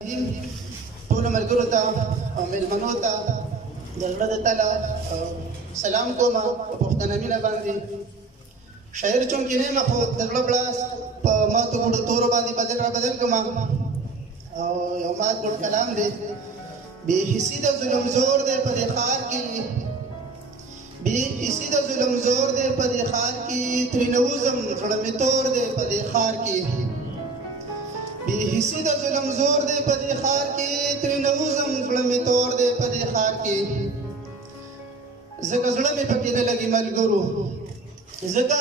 ټول ملګرو ته او مېلمنو ته د زړه د تله سلام کوم په پښتنه مینه باندې. شاعر چونکې نه یم خو د زړه بړاس په ماتو ګوډو تورو باندې بدل کوم او یو مات ګوډ کلام دی. بې حسي د ظلم زور دی په دې ښار کې، بې حسي د ظلم زور دی په دې ښار کې، ترېنه وځم زړه مې تور دی په دې ښار کې. بې حسي د ظلم زور دی په دې ښار کې، ترېنه وځم زړه مې تور دی په دې ښار کې. ځکه زړه مې پکې نه لګي ملګرو، ځکه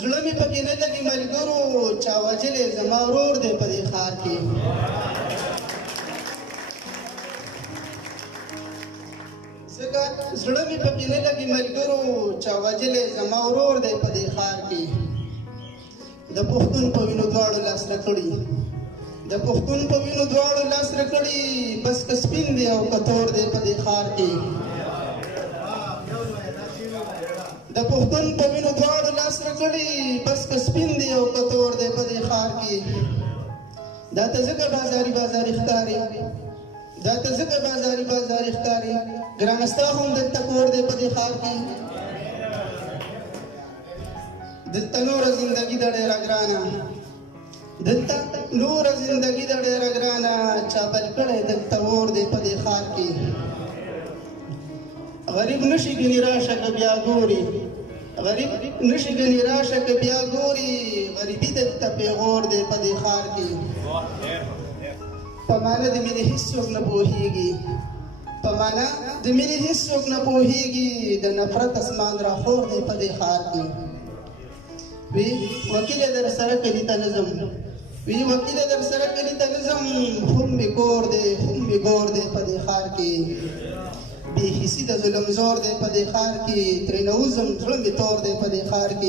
زړه مې پکې نه لګي ملګرو، چا وژلی زما ورور دی په دې ښار کې. ځکه زړه مې پکې نه لګي ملګرو، چا وژلی زما ورور دی په دې ښار کې. د پښتون په وینو دواړو لاس راکړي، د پښتون په وینو دواړو لاس راکړي، بس که سپین دی او که تور دی په دې ښار کې. د پښتون په وینو دواړو لاس راکړي، بس که سپین دی او که تور دی په دې ښار کې. دا ته ځکه بازاري ښکاري، دا ته ځکه بازاري ښکاري، ګرانه ستا هم دلته کور دی په دې ښار کې. دلته نوره زندګي ده ډېره ګرانه، دلته نوره زندګي ده ډېره ګرانه، چا بل کړی دلته اور دی په دې ښار کې. غریب نشي ګنې راشه که بیا ګوري، غریب نشي ګنې راشه که بیا ګوري، غریبي دلته پیغور دی په دې ښار کې. په معنا د مینې هېڅ څوک نه پوهېږي، په معنا د مینې هېڅ څوک نه پوهېږي، د نفرت اسمان راخور دی په دې ښار کې. وی وکیل در سره کلی ته نظم، وی وکیل در سره کلی ته نظم، هم مې کور دی هم مې ګور دی په دې ښار کې. بې حسي د ظلم زور دی په دې ښار کې، ترېنه وځم زړه مې تور دی په دې ښار کې.